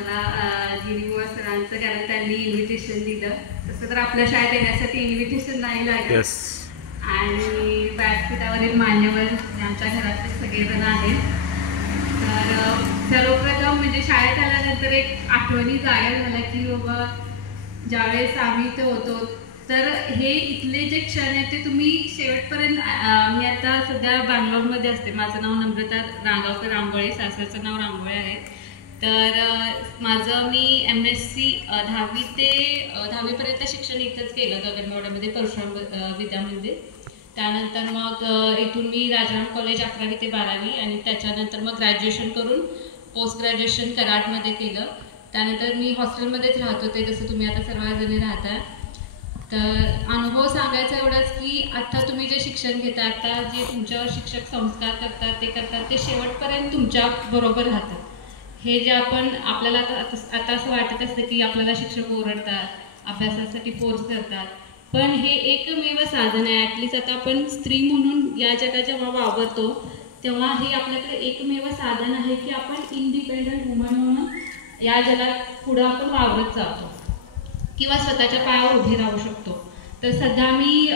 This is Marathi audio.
मला गिरीबुवा सरांचं, कारण त्यांनी इन्व्हिटेशन दिलं. तसं तर आपल्या शाळेत येण्यासाठी इन्व्हिटेशन नाही लागत. आणि व्यासपीठावरील मान्यवर आमच्या घरातले सगळेजण आहेत. तर सर्वप्रथम म्हणजे शाळेत आल्यानंतर एक आठवणी जाग्या झाल्या की बाबा ज्यावेळेस आम्ही इथे होतो तर हे इथले जे क्षण आहेत ते तुम्ही शेवटपर्यंत. मी आता सध्या बँगलोरमध्ये असते. माझं नाव नम्रता रांगावकर रांगोळे, सासरचं नाव रांगोळे आहे. तर माझं मी MSc 10वी ते 10वीपर्यंत शिक्षण इथंच केलं गगनबावड्यामध्ये, परशुराम विद्यामध्ये. त्यानंतर मग इथून मी राजाराम कॉलेज 11वी ते 12वी आणि त्याच्यानंतर मग ग्रॅज्युएशन करून पोस्ट ग्रॅज्युएशन कराडमध्ये केलं. त्यानंतर मी हॉस्टेलमध्येच राहत होते, जसं तुम्ही आता सर्वजणी राहता. तर अनुभव सांगायचा एवढाच की आता तुम्ही जे शिक्षण घेता, आता जे तुमच्यावर शिक्षक संस्कार करतात ते शेवटपर्यंत तुमच्या बरोबर राहतात. हे जे आपल्याला आता असं वाटत असतं की आपल्याला शिक्षक ओरडतात, अभ्यासासाठी फोर्स करतात, पण हे एकमेव साधन आहे. ॲटलिस्ट आता आपण स्त्री म्हणून या जगात जेव्हा वावरतो तेव्हा हे आपल्याकडे एकमेव साधन आहे की आपण इंडिपेंडंट वुमन म्हणून या जगात पुढं आपण वावरत जातो किंवा स्वतःच्या पायावर उभे राहू शकतो. तर सध्या मी